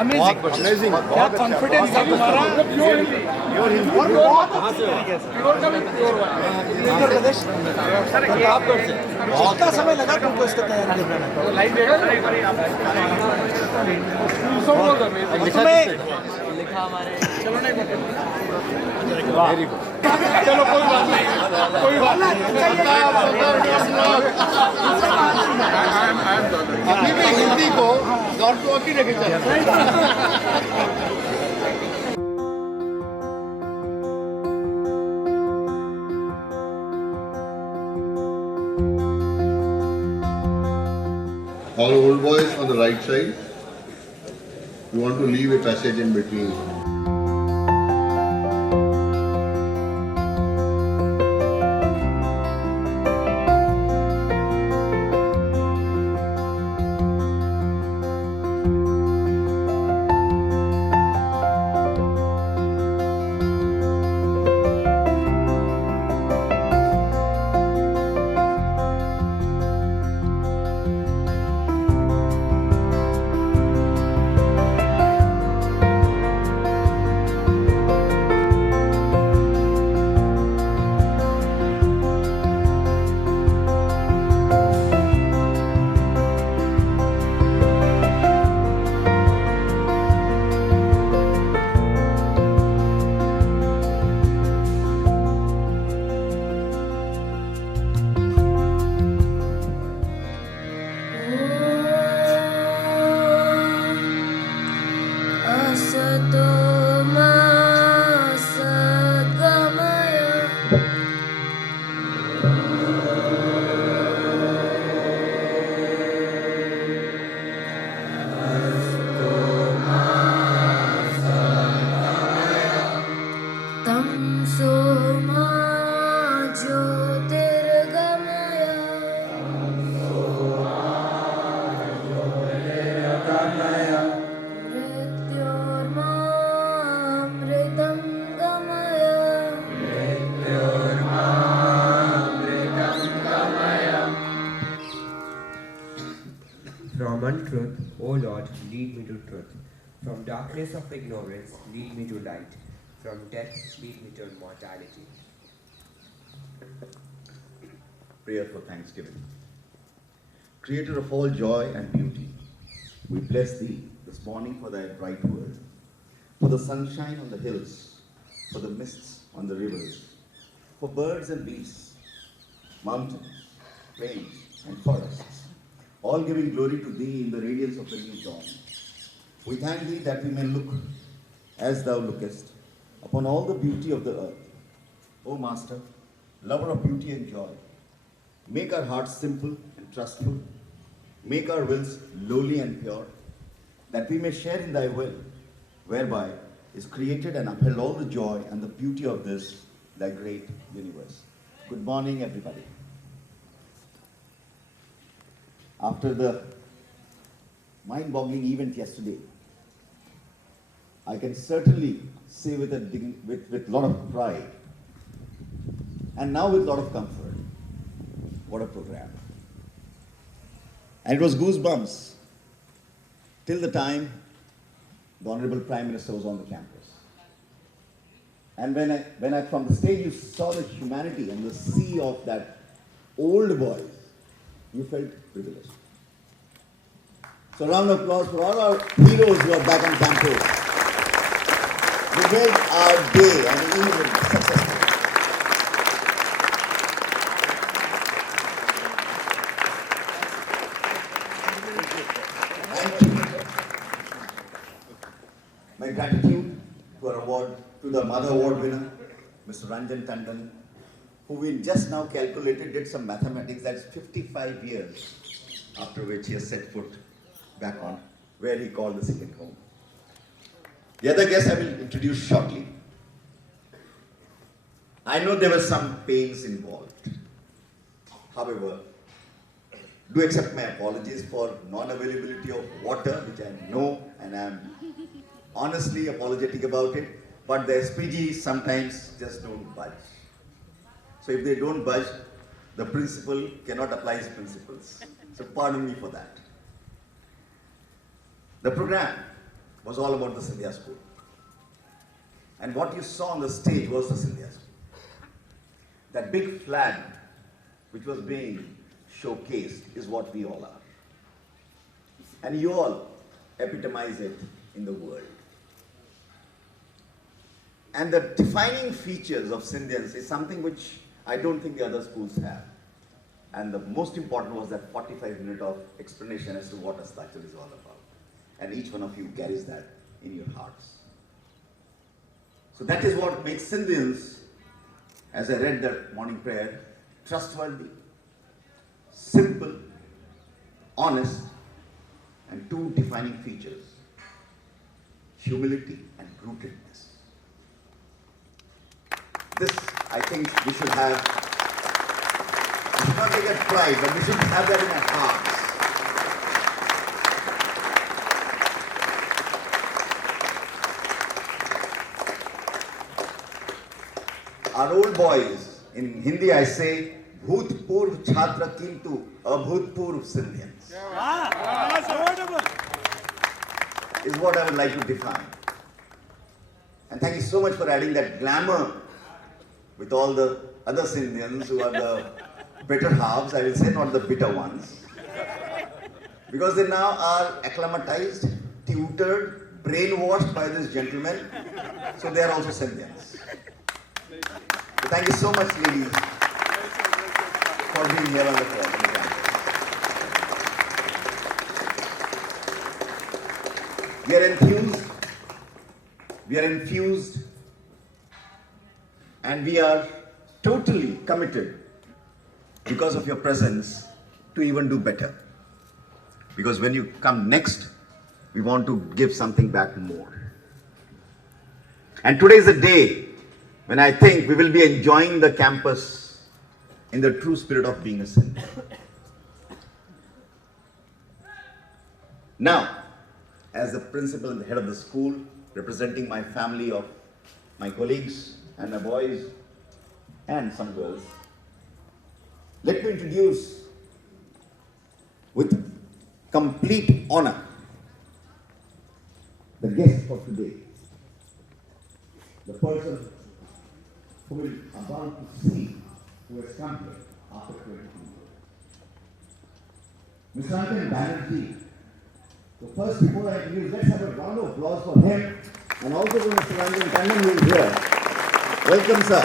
Amazing, क्या confidence था तुम्हारा। उत्तर प्रदेश प्रतापगढ़ से कितना समय लगा तुमको इसको तैयारी करने में? तुम्हें लिखा हमारे चलो कोई बात नहीं, कोई बात नहीं। हिंदी को की लेके All old boys on the right side. You want to leave a passage in between. From untruth, O Lord, lead me to truth. From darkness of ignorance, lead me to light. from death lead me to immortality. Prayer for thanksgiving. Creator of all joy and beauty, we bless thee this morning for thy bright word, for the sunshine on the hills, for the mists on the rivers, for birds and beasts, mountains, plains, and forests, all giving glory to thee in the radiance of the new dawn. We thank thee that we may look as thou lookest upon all the beauty of the earth. O Master, lover of beauty and joy, make our hearts simple and trustful, make our wills lowly and pure, that we may share in thy will, whereby is created and upheld all the joy and the beauty of this, thy great universe. Good morning, everybody. After the mind-boggling event yesterday, I can certainly say with a lot of pride, and now with a lot of comfort, what a program. And it was goosebumps till the time the Honorable Prime Minister was on the campus. And when I from the stage you saw the humanity and the sea of that old boys, you felt privileged. So a round of applause for all our heroes who are back on campus. You made our day and evening successful. Thank you. My gratitude to the Mother Award winner, Mr. Ranjan Tandon, who we just now calculated, did some mathematics, that's 55 years after which he has set foot back on where he called the second home. The other guests I will introduce shortly. I know there were some pains involved. However, do accept my apologies for non-availability of water, which I know and I am honestly apologetic about it, but the SPGs sometimes just don't budge. So if they don't budge, the principal cannot apply his principles. So pardon me for that. The program was all about the Scindia School. And what you saw on the stage was the Scindia School. That big flag which was being showcased is what we all are. And you all epitomize it in the world. And the defining features of Scindians is something which I don't think the other schools have. And the most important was that 45-minute of explanation as to what a Astachal is all about. And each one of you carries that in your hearts. So that is what makes Scindians, as I read that morning prayer, trustworthy, simple, honest, and two defining features, humility and rootedness. This, I think, we should have, we should not get pride, but we should have that in our hearts. Our old boys, in Hindi I say, Bhootpurv Chhatra Kintu Abhootpurv Scindians. Is what I would like to define. And thank you so much for adding that glamour with all the other Scindians who are the better halves, I will say, not the bitter ones. Because they now are acclimatized, tutored, brainwashed by this gentleman, so they are also Scindians. So thank you so much, ladies, for being here on the program. We are enthused, we are infused, and we are totally committed because of your presence to even do better. Because when you come next, we want to give something back more. And today is a day when I think we will be enjoying the campus in the true spirit of being a Sindhi. Now, as the principal and the head of the school, representing my family of my colleagues and my boys and some girls, let me introduce with complete honor the guest for today, the person who is about to see who has come here after 22 years. Mr. Ranjan Banerjee. So first, before I introduce, let's have a round of applause for him and also for Mr. Ranjan Tandon who is here. Welcome, sir.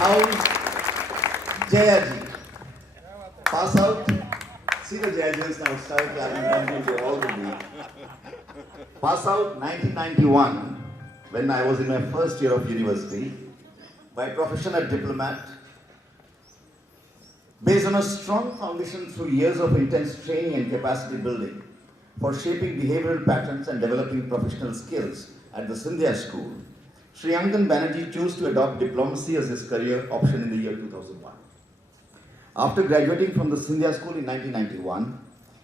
How Jayaji pass out? See the Jayajis now start clapping. They all will be. Pass out 1991 when I was in my first year of university. By profession a diplomat, based on a strong foundation through years of intense training and capacity building for shaping behavioral patterns and developing professional skills at the Scindia School, Sri Angan Banerjee chose to adopt diplomacy as his career option in the year 2001. After graduating from the Scindia School in 1991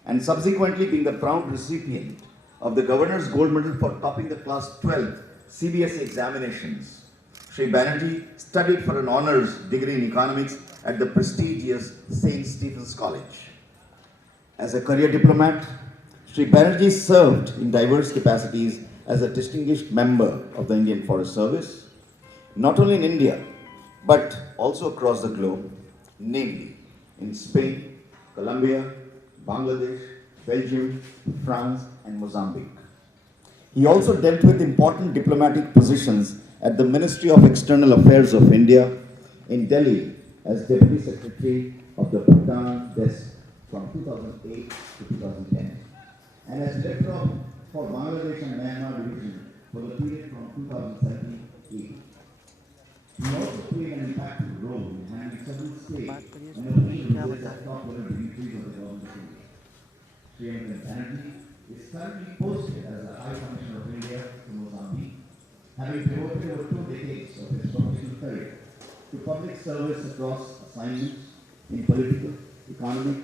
and subsequently being the proud recipient of the Governor's Gold Medal for topping the class 12th CBSE examinations, Sri Banerjee studied for an honours degree in economics at the prestigious St. Stephen's College. As a career diplomat, Sri Banerjee served in diverse capacities as a distinguished member of the Indian Forest Service, not only in India, but also across the globe, namely in Spain, Colombia, Bangladesh, Belgium, France, and Mozambique. He also dealt with important diplomatic positions at the Ministry of External Affairs of India in Delhi as Deputy Secretary of the Bhutan Desk from 2008 to 2010 and as Director for Bangladesh and Myanmar Division for the period from 2017 to 2018. He also played an impactful role in handling several states and the top-level dignitaries of the government. Sri Angan Banerjee is currently posted as the High Commissioner of India to Mozambique, having devoted over 2 decades of his professional career to public service across assignments in political, economic,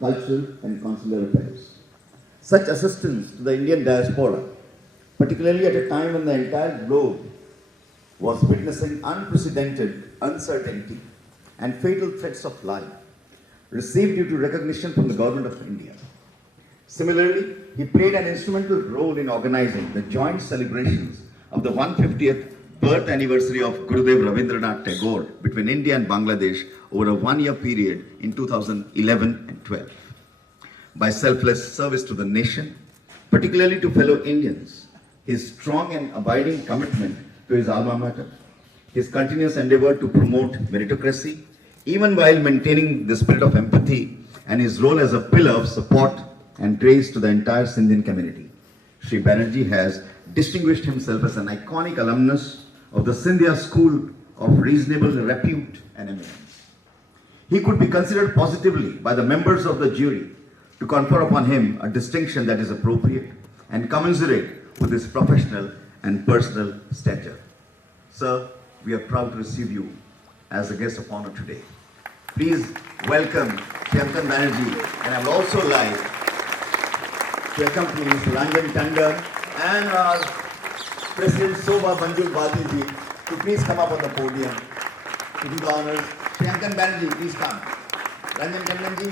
cultural, and consular affairs. Such assistance to the Indian diaspora, particularly at a time when the entire globe was witnessing unprecedented uncertainty and fatal threats of life, received due to recognition from the Government of India. Similarly, he played an instrumental role in organizing the joint celebrations of the 150th birth anniversary of Gurudev Rabindranath Tagore between India and Bangladesh over a 1-year period in 2011 and 12. By selfless service to the nation, particularly to fellow Indians, his strong and abiding commitment to his alma mater, his continuous endeavor to promote meritocracy, even while maintaining the spirit of empathy, and his role as a pillar of support and grace to the entire Sindhian community, Sri Banerjee has distinguished himself as an iconic alumnus of the Scindia School of reasonable repute and eminence. He could be considered positively by the members of the jury to confer upon him a distinction that is appropriate and commensurate with his professional and personal stature. Sir, we are proud to receive you as a guest of honor today. Please welcome Sri Angan Banerjee, and I would also like to accompany Mr. Ranjan Tandon and our President Sobha Banjul Badi ji to please come up on the podium to do the honors. Sri Angan Banerjee, please come. Ranjan Tandon ji.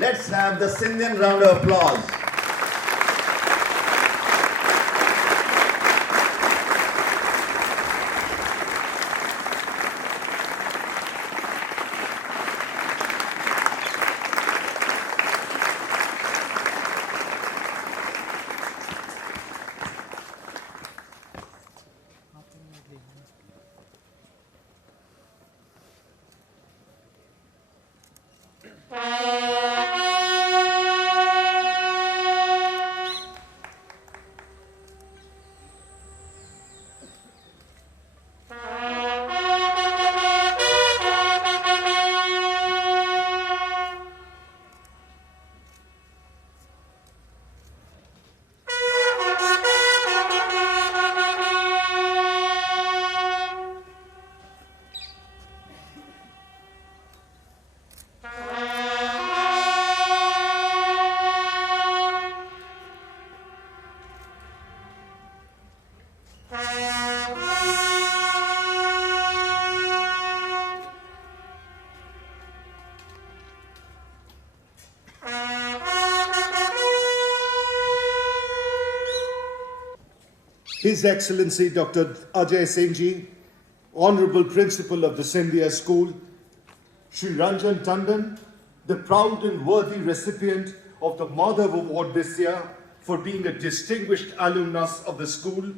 Let's have the Scindian round of applause. His Excellency Dr. Ajay Singh Ji, Honorable Principal of the Scindia School, Shri Ranjan Tandon, the proud and worthy recipient of the Madhav Award this year for being a distinguished alumnus of the school,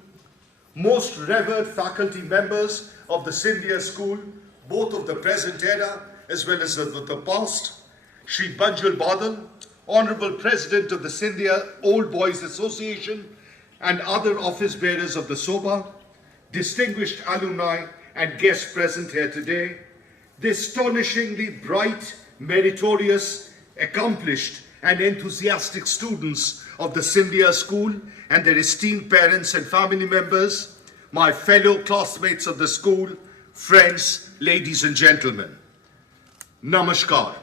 most revered faculty members of the Scindia School, both of the present era as well as of the past, Shri Banjul Badal, Honorable President of the Scindia Old Boys Association, and other office bearers of the SOBA, distinguished alumni and guests present here today, the astonishingly bright, meritorious, accomplished and enthusiastic students of the Scindia School and their esteemed parents and family members, my fellow classmates of the school, friends, ladies and gentlemen. Namaskar.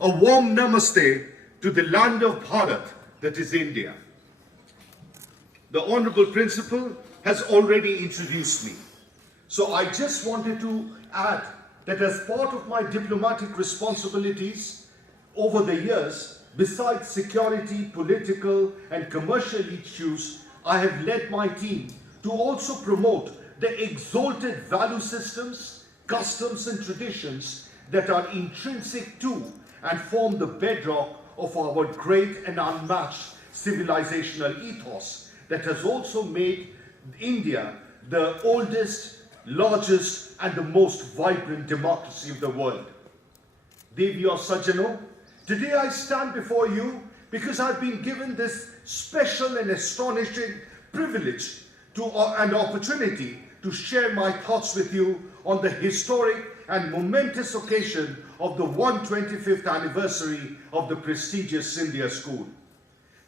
A warm namaste to the land of Bharat, that is India. The Honorable Principal has already introduced me. So I just wanted to add that as part of my diplomatic responsibilities over the years, besides security, political and commercial issues, I have led my team to also promote the exalted value systems, customs and traditions that are intrinsic to and form the bedrock of our great and unmatched civilizational ethos that has also made India the oldest, largest and the most vibrant democracy of the world. Deviyo Sajjano, today I stand before you because I've been given this special and astonishing privilege and opportunity to share my thoughts with you on the historic and momentous occasion of the 125th anniversary of the prestigious Scindia School.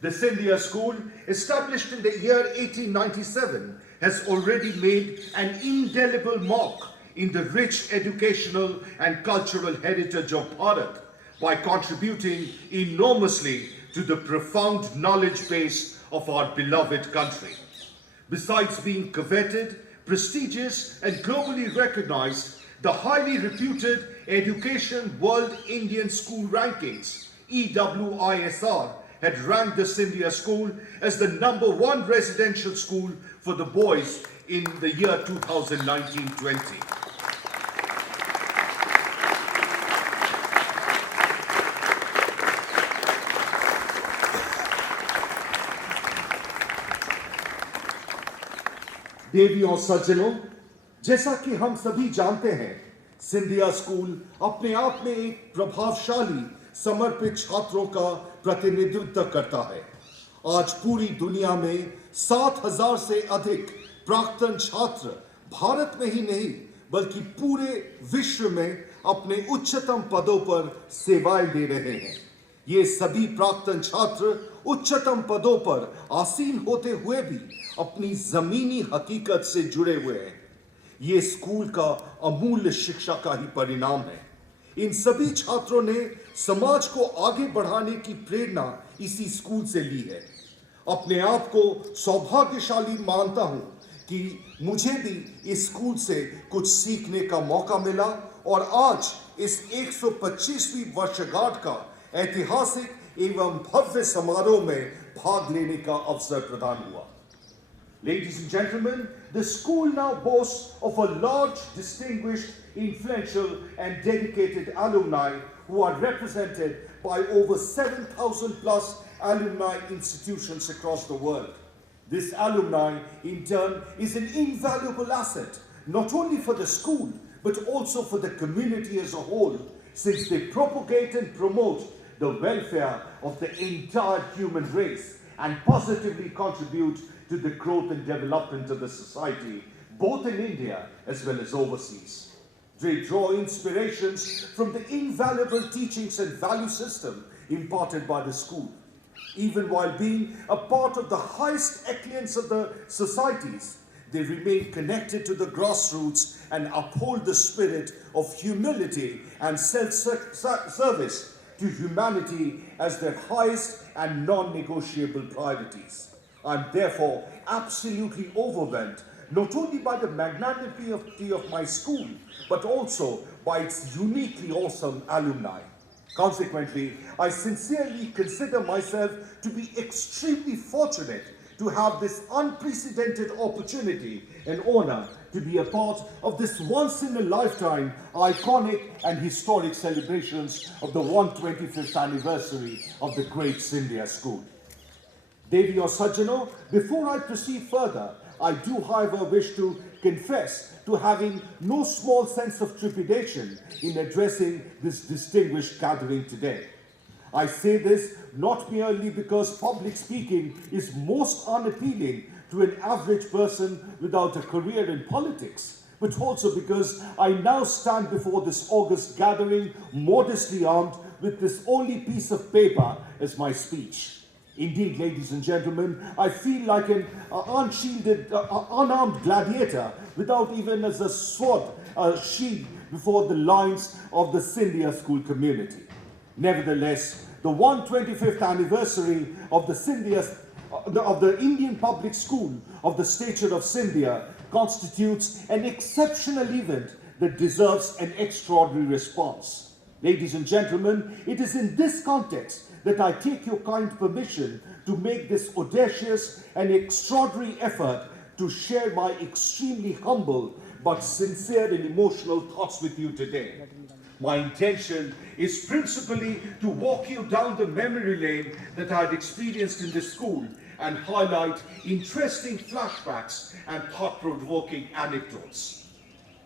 The Scindia School, established in the year 1897, has already made an indelible mark in the rich educational and cultural heritage of Bharat by contributing enormously to the profound knowledge base of our beloved country. Besides being coveted, prestigious and globally recognized, the highly reputed Education World Indian School Rankings, EWISR, had ranked the Scindia School as the #1 residential school for the boys in the year 2019-20. देवियों सज्जनों, जैसा कि हम सभी जानते हैं, Scindia school अपने आप में एक प्रभावशाली समर्पित छात्रों का प्रतिनिधित्व करता है। आज पूरी दुनिया में 7,000 से अधिक प्राक्तन छात्र भारत में ही नहीं बल्कि पूरे विश्व में अपने उच्चतम पदों पर सेवाएं दे रहे हैं। ये सभी प्राक्तन छात्र उच्चतम पदों पर आसीन होते हुए भी अपनी जमीनी हकीकत से जुड़े हुए हैं। ये स्कूल का अमूल्य शिक्षा का ही परिणाम है। इन सभी छात्रों ने समाज को आगे बढ़ाने की प्रेरणा इसी स्कूल से ली है। अपने आप को सौभाग्यशाली मानता हूं कि मुझे भी इस स्कूल से कुछ सीखने का मौका मिला और आज इस 125वीं वर्षगांठ का ऐतिहासिक एवं भव्य समारोह में भाग लेने का अवसर प्रदान हुआ। Ladies and gentlemen, the school now boasts of a large, distinguished, influential and dedicated alumni who are represented by over 7,000 plus alumni institutions across the world. This alumni, in turn, is an invaluable asset, not only for the school, but also for the community as a whole, since they propagate and promote the welfare of the entire human race and positively contribute to the growth and development of the society, both in India as well as overseas. They draw inspirations from the invaluable teachings and value system imparted by the school. Even while being a part of the highest echelons of the societies, they remain connected to the grassroots and uphold the spirit of humility and self-service to humanity as their highest and non-negotiable priorities. I am therefore absolutely overwhelmed not only by the magnanimity of my school, but also by its uniquely awesome alumni. Consequently, I sincerely consider myself to be extremely fortunate to have this unprecedented opportunity and honor to be a part of this once-in-a-lifetime iconic and historic celebrations of the 125th anniversary of the great Scindia School. Devi or Sajjano, before I proceed further, I do however wish to confess to having no small sense of trepidation in addressing this distinguished gathering today. I say this not merely because public speaking is most unappealing to an average person without a career in politics, but also because I now stand before this august gathering modestly armed with this only piece of paper as my speech. Indeed, ladies and gentlemen, I feel like an unshielded, unarmed gladiator without even as a sword, a shield before the lines of the Scindia school community. Nevertheless, the 125th anniversary of the Indian public school of the stature of Scindia constitutes an exceptional event that deserves an extraordinary response. Ladies and gentlemen, it is in this context that I take your kind permission to make this audacious and extraordinary effort to share my extremely humble but sincere and emotional thoughts with you today. My intention is principally to walk you down the memory lane that I had experienced in this school and highlight interesting flashbacks and thought-provoking anecdotes.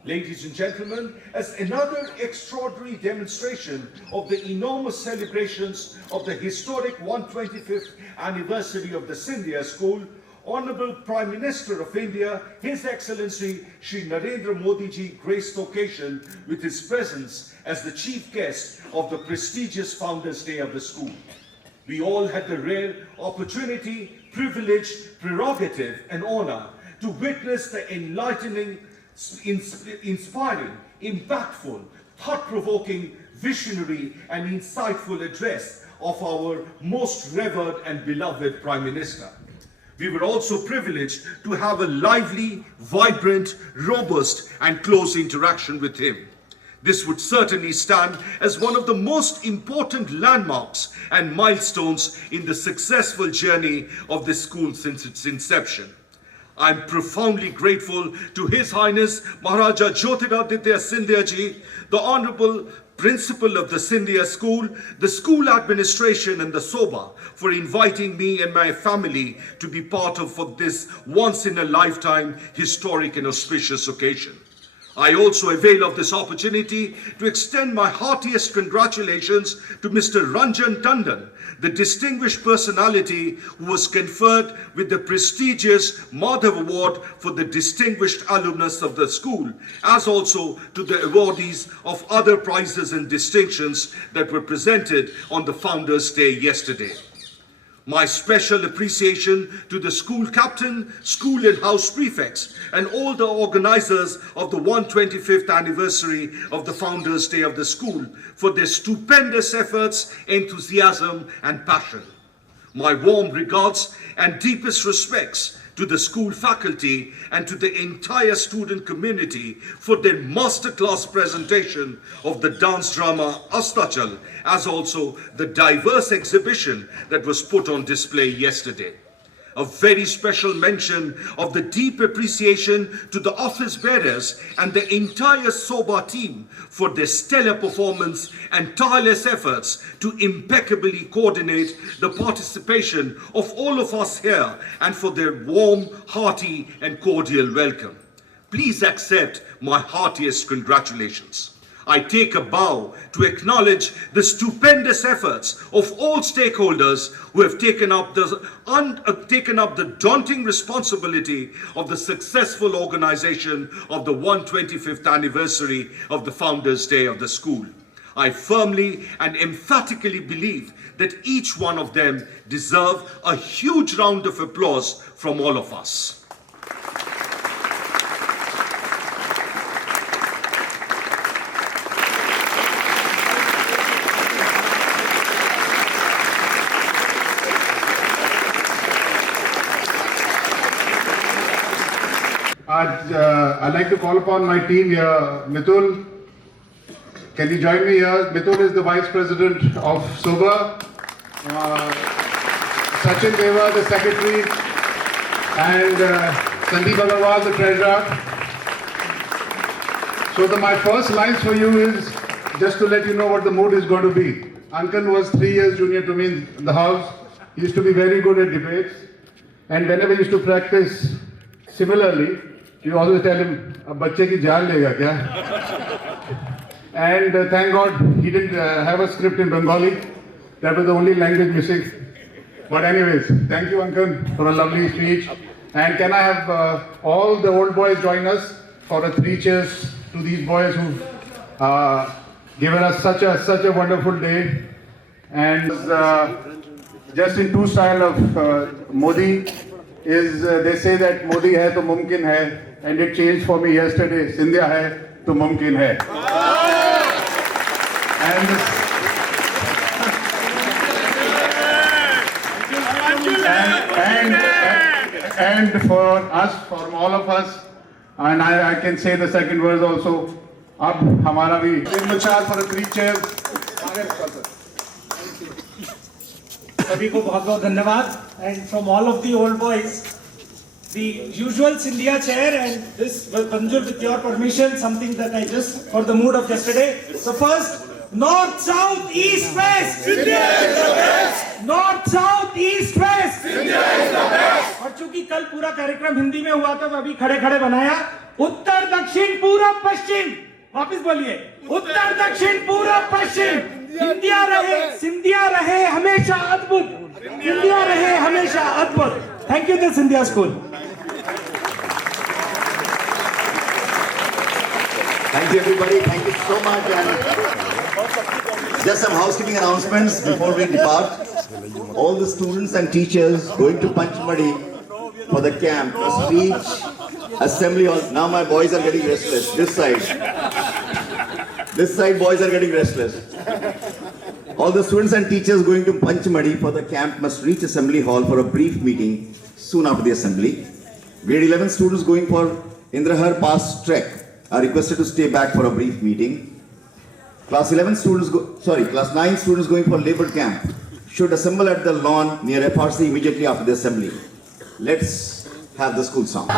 Ladies and gentlemen, as another extraordinary demonstration of the enormous celebrations of the historic 125th anniversary of the Scindia School, Honorable Prime Minister of India, His Excellency Shri Narendra Modi ji graced the occasion with his presence as the chief guest of the prestigious Founders' Day of the school. We all had the rare opportunity, privilege, prerogative and honor to witness the enlightening, inspiring, impactful, thought-provoking, visionary and insightful address of our most revered and beloved Prime Minister. We were also privileged to have a lively, vibrant, robust and close interaction with him. This would certainly stand as one of the most important landmarks and milestones in the successful journey of this school since its inception. I am profoundly grateful to His Highness Maharaja Jyotiraditya Scindia ji, the Honorable Principal of the Scindia School, the school administration and the Soba for inviting me and my family to be part of this once-in-a-lifetime historic and auspicious occasion. I also avail of this opportunity to extend my heartiest congratulations to Mr. Ranjan Tandon, the distinguished personality who was conferred with the prestigious Madhav Award for the distinguished alumnus of the school, as also to the awardees of other prizes and distinctions that were presented on the Founders' Day yesterday. My special appreciation to the school captain, school and house prefects, and all the organizers of the 125th anniversary of the Founders' Day of the school for their stupendous efforts, enthusiasm, and passion. My warm regards and deepest respects to the school faculty and to the entire student community for their masterclass presentation of the dance drama Astachal, as also the diverse exhibition that was put on display yesterday. A very special mention of the deep appreciation to the office bearers and the entire Soba team for their stellar performance and tireless efforts to impeccably coordinate the participation of all of us here and for their warm, hearty and cordial welcome. Please accept my heartiest congratulations. I take a bow to acknowledge the stupendous efforts of all stakeholders who have taken up the daunting responsibility of the successful organization of the 125th anniversary of the Founders' Day of the school. I firmly and emphatically believe that each one of them deserve a huge round of applause from all of us. I'd like to call upon my team here. Mithun, can you join me here? Mithun is the Vice President of SOBA. Sachin Deva, the Secretary. and Sandeep Agarwal, the treasurer. So my first lines for you is just to let you know what the mood is going to be. Ankan was 3 years junior to me in the house. He used to be very good at debates. And whenever he used to practice similarly, you always tell him, "Ab bacche ki jaan lega kya?" And thank God he didn't have a script in Bengali. That was the only language missing. But anyways, thank you, Ankan, for a lovely speech. And can I have all the old boys join us for a 3 cheers to these boys who've given us such a wonderful day. And just in true style of Modi is they say that Modi hai to mumkin hai, and it changed for me yesterday. Scindia hai to mumkin hai. And for us, for all of us, and I can say the second verse also. अब हमारा भी विचार for a 3 cheers. सभी को बहुत बहुत धन्यवाद. And from all of the old boys, the usual Scindia chair, and this will conjure with your permission something that I just for the mood of yesterday. So first, north, south, east, west. Scindia is the best. North, south, east, west. Scindia is the best. और चूंकि कल पूरा कार्यक्रम हिंदी में हुआ था, तो अभी खड़े खड़े बनाया. उत्तर, दक्षिण, पूरब, पश्चिम. वापिस बोलिए. उत्तर, दक्षिण, पूरब, पश्चिम. इंडिया रहे, सिंधिया रहे हमेशा अद्भुत. इंडिया रहे हमेशा अद्भुत. Thank you the Scindia school. Thank you, everybody. Thank you so much. And just some housekeeping announcements before we depart. All the students and teachers going to Panchmadi for the camp must reach assembly hall. Now my boys are getting restless. This side boys are getting restless. All the students and teachers going to Panchmadi for the camp must reach assembly hall for a brief meeting soon after the assembly. Grade 11 students going for Indrahar Pass trek are requested to stay back for a brief meeting. Class 9 students going for labor camp should assemble at the lawn near FRC immediately after the assembly. Let's have the school song.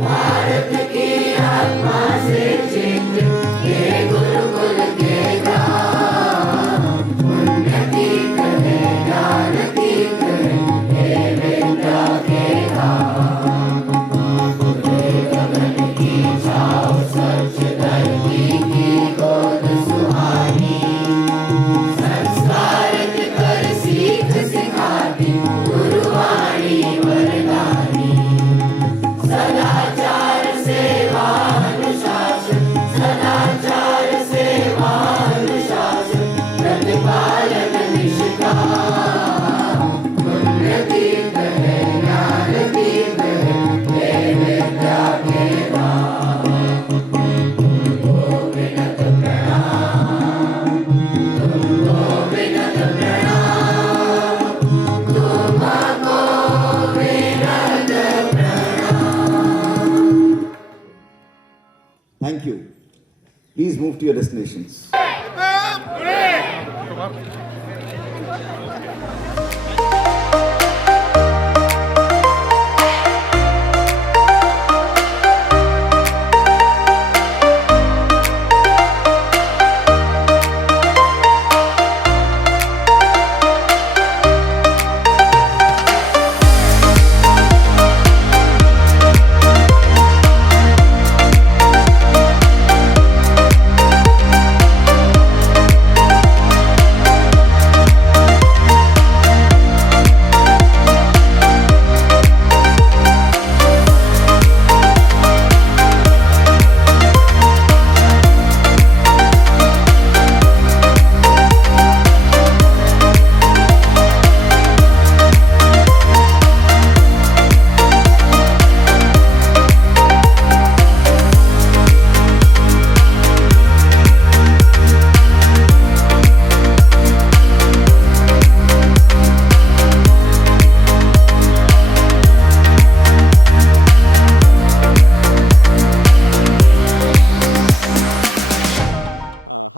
Bharat की आत्मा से चिंत हे गुरुकुल के ग्राम. उन्नति करे ज्ञान की करे हे विद्या के धाम. गगन की छाव स्वच्छ धरती की गोद सुहानी. संस्कार कर सीख सिखाती गुरुवाणी वरदानी. सदाचार सेवा अनुशासन, सदाचार सेवा अनुशासन, प्रतिपालन निष्काम. उन्नति करे ज्ञान की करे हे विद्या के धाम. तुमको विनत प्रणाम, तुमको विनत प्रणाम, तुमको Vinat Thank you. Please move to your destinations.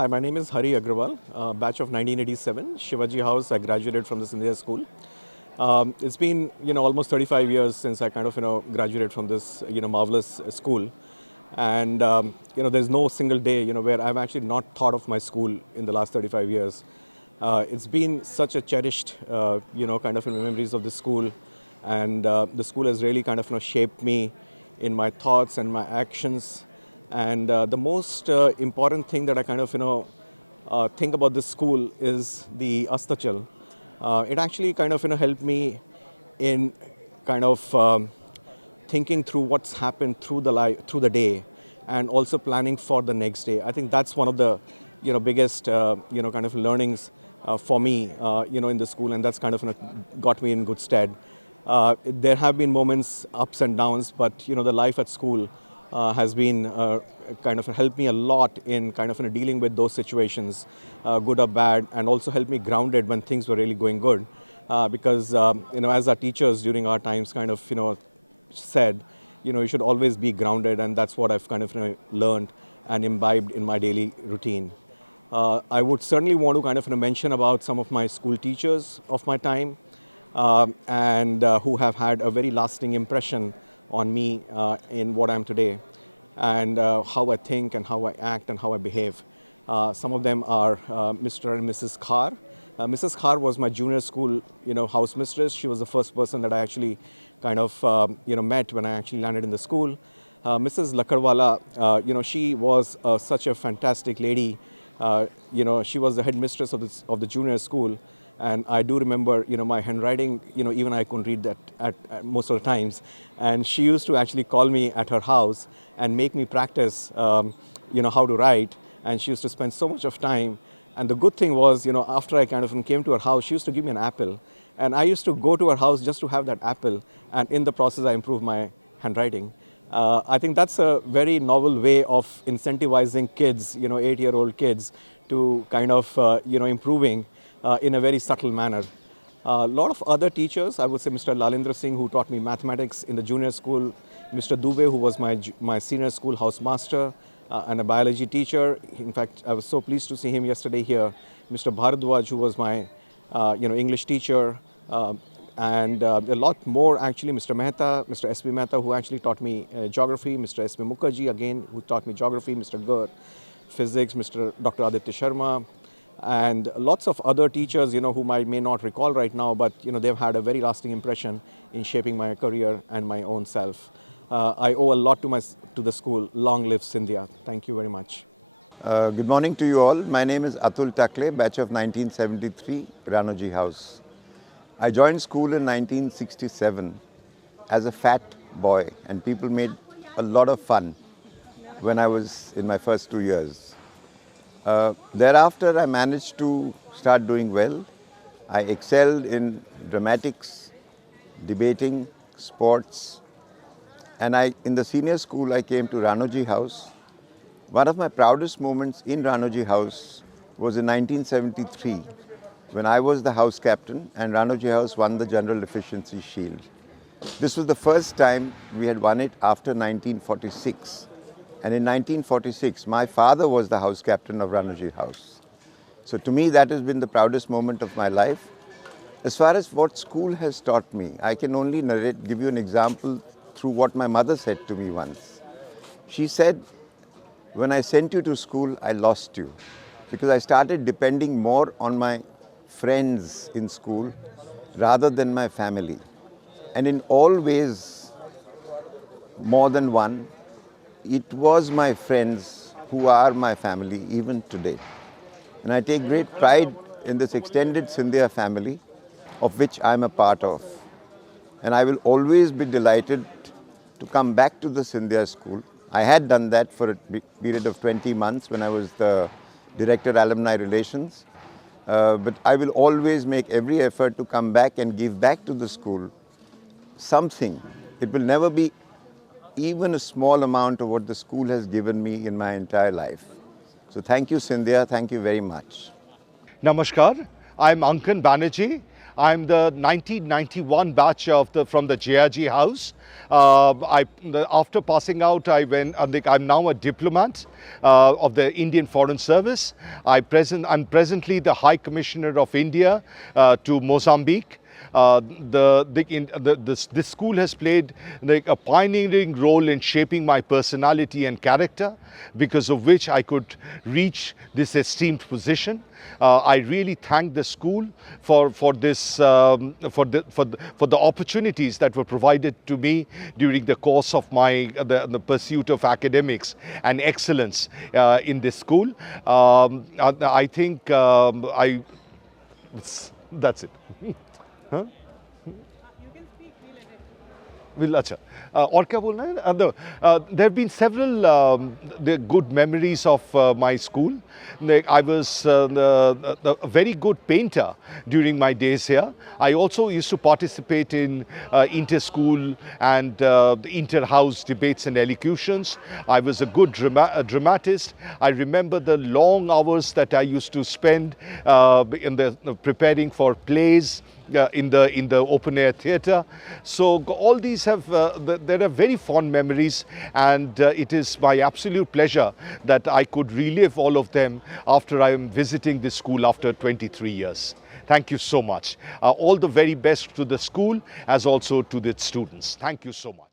Hi, my name is Hari Agrawal, batch of 1987, Shivaji House. I graduated from the Scindia School. It's been, almost 35 years since I kind of, graduated from this, marvelous school. And, there's no single day, where I've actually not thought of my school in the last 35 years. It's been such a cherished, kind of memories of the school. And the school has really kind of, shaped me in my thoughts and my actions. And the most important thing that I kind of, think about this school is the Astachal. It actually kind of, helped me in kind of thinking through what's happened through the day, and also planning for the next day. I think that's one of the, biggest, kind of learnings for me, in the school, and that's kind of got me in good stead. There have been moments, ups and downs, but the life at school has been kind of helped me a lot in kind of dealing with those situations, good or bad, and also helped me grounded when things were really going good. Because as our teachers during our times kind of said, you should always be grounded, and that's what I've kind of learned and imbibed in my daily routine. I would certainly want to kind of mention about some of my school teachers of my time, and who have had a very lasting impression on me in what I am today, and how I think and how I act and how I behave. Some of them are Mr. and Mrs. Khar. Mrs. Khar was my junior school, house mistress. She was the first person that I actually kind of, met when I actually landed in the school. Mrs. Lakarwala, she was such a fantastic lady. She was the headmistress of the junior school. And I do remember, my handwriting, even I couldn't read that at most of the times. And she used to actually call me at her house and make me practice, how to write. And she used to spend so much of time. And the good thing was, after I kind of came to her house, she used to give me an apple. And I used to go to her house just to have that apple. And in the process, I improved my handwriting. I think that's a very novel way of incentivizing kids, 8-year-old kids, to kind of, improving in a very subtle manner. A lot of other teachers, I would say Mr. Lalendra Singh, who taught me mathematics in the junior school, Mr. Dubey, who was my senior school housemaster and a biology teacher. In fact, I was so pleased to see him yesterday here. Mr. Bharadwaj, who was my English teacher, and a lot more actually. Mr. Mehta, Mr. S.B. Mehta, who actually taught me geography, Mr. S.B. Mukherjee, again, who taught me geography, Mr. Gur, physics, Mr. Dr. Aditya Sharma, and lots of other teachers, whom I may not recall right now, but, they've had a very lasting impression in shaping my career and my own self. I owe a lot to the school. Long live Scindia. Thank you very much. Good morning to you all. My name is Atul Takle, batch of 1973, Ranoji House. I joined school in 1967 as a fat boy, and people made a lot of fun when I was in my first 2 years. Thereafter, I managed to start doing well. I excelled in dramatics, debating, sports, and in the senior school, I came to Ranoji House. One of my proudest moments in Ranoji House was in 1973, when I was the house captain and Ranoji House won the General Efficiency Shield. This was the first time we had won it after 1946. And in 1946, my father was the house captain of Ranoji House. So to me, that has been the proudest moment of my life. As far as what school has taught me, I can only give you an example through what my mother said to me once. She said, when I sent you to school, I lost you, because I started depending more on my friends in school rather than my family. And in all ways, more than one, it was my friends who are my family even today. And I take great pride in this extended Scindia family, of which I am a part of. And I will always be delighted to come back to the Scindia school. I had done that for a period of 20 months when I was the Director Alumni Relations. But I will always make every effort to come back and give back to the school something. It will never be even a small amount of what the school has given me in my entire life. So thank you, Scindia. Thank you very much. Namaskar. I'm Ankan Banerjee. I'm the 1991 batch from the JRG House. After passing out, I'm now a diplomat of the Indian Foreign Service. I'm presently the High Commissioner of India to Mozambique. This school has played a pioneering role in shaping my personality and character, because of which I could reach this esteemed position. I really thank the school for the opportunities that were provided to me during the course of the pursuit of academics and excellence in this school. I think that's it. Huh? Will अच्छा और क्या बोलना है? There have been several good memories of my school. I was a very good painter during my days here. I also used to participate in inter-school and inter-house debates and elocutions. I was a good dramatist. I remember the long hours that I used to spend preparing for plays in the open air theatre. So all these there are very fond memories, and it is my absolute pleasure that I could relive all of them after I am visiting this school after 23 years. Thank you so much. All the very best to the school as also to the students. Thank you so much.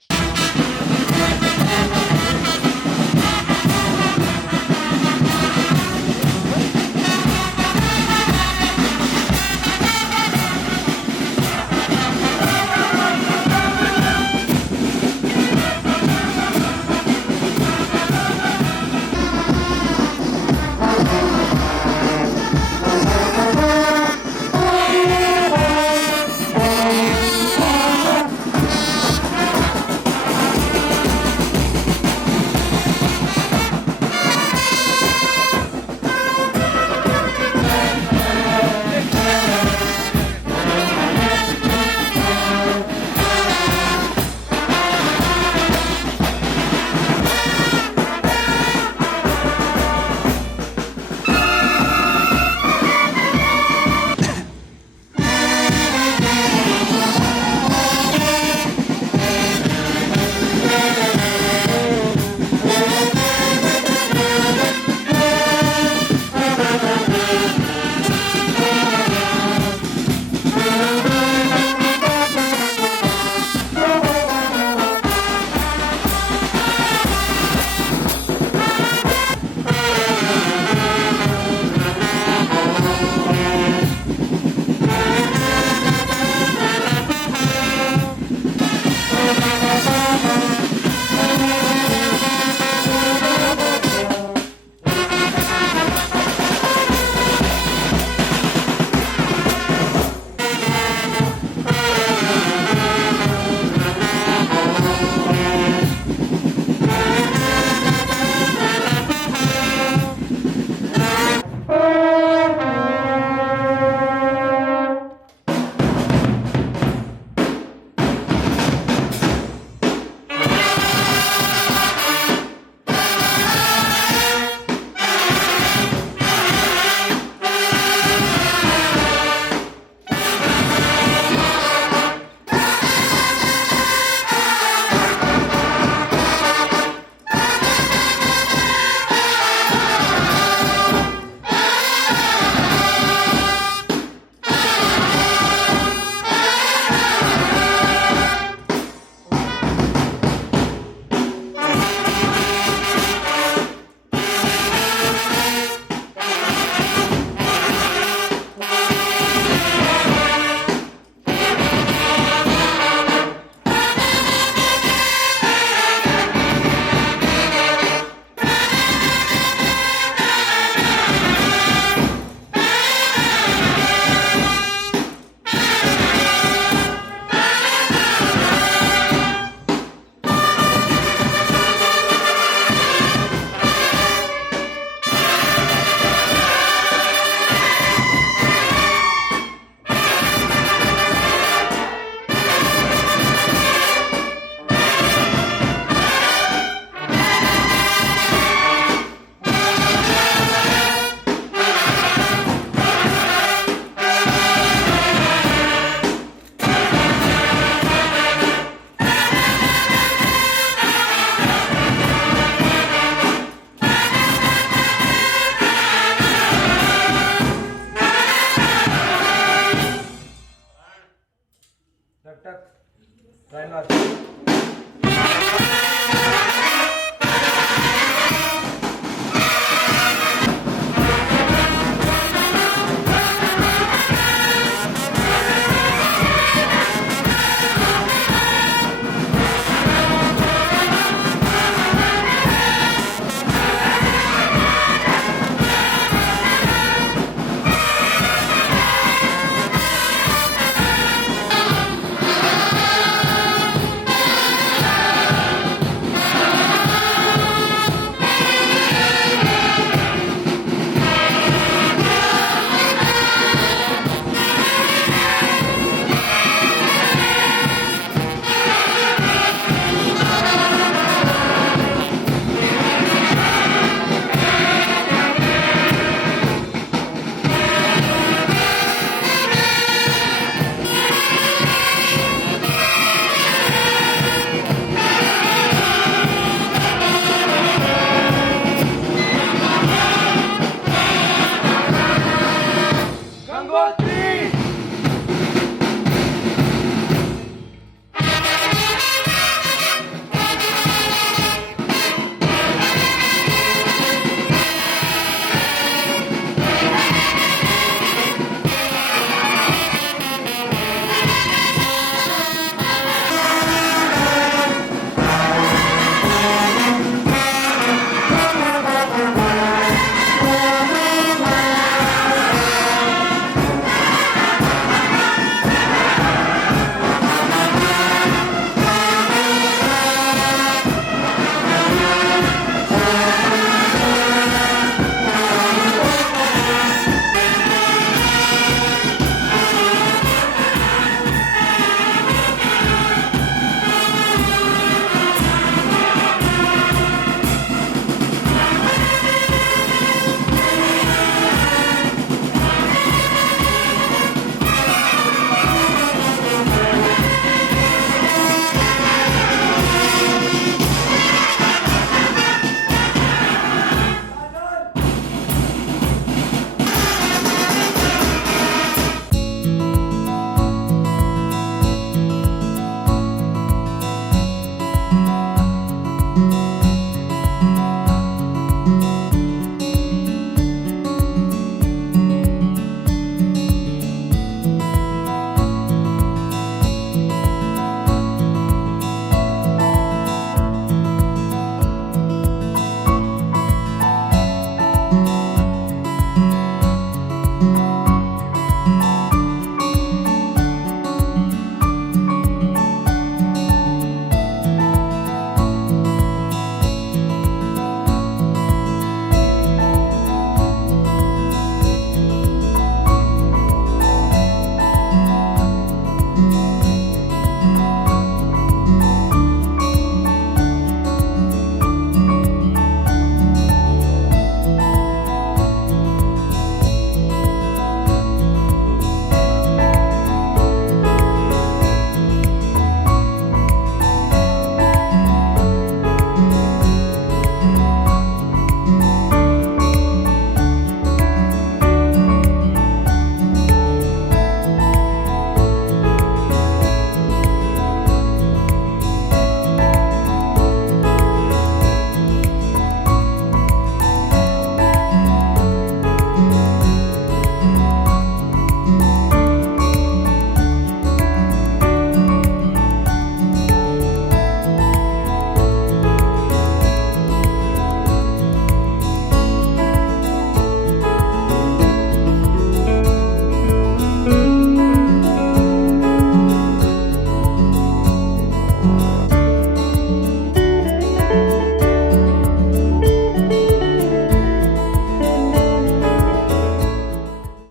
नाटक, रायनो artist.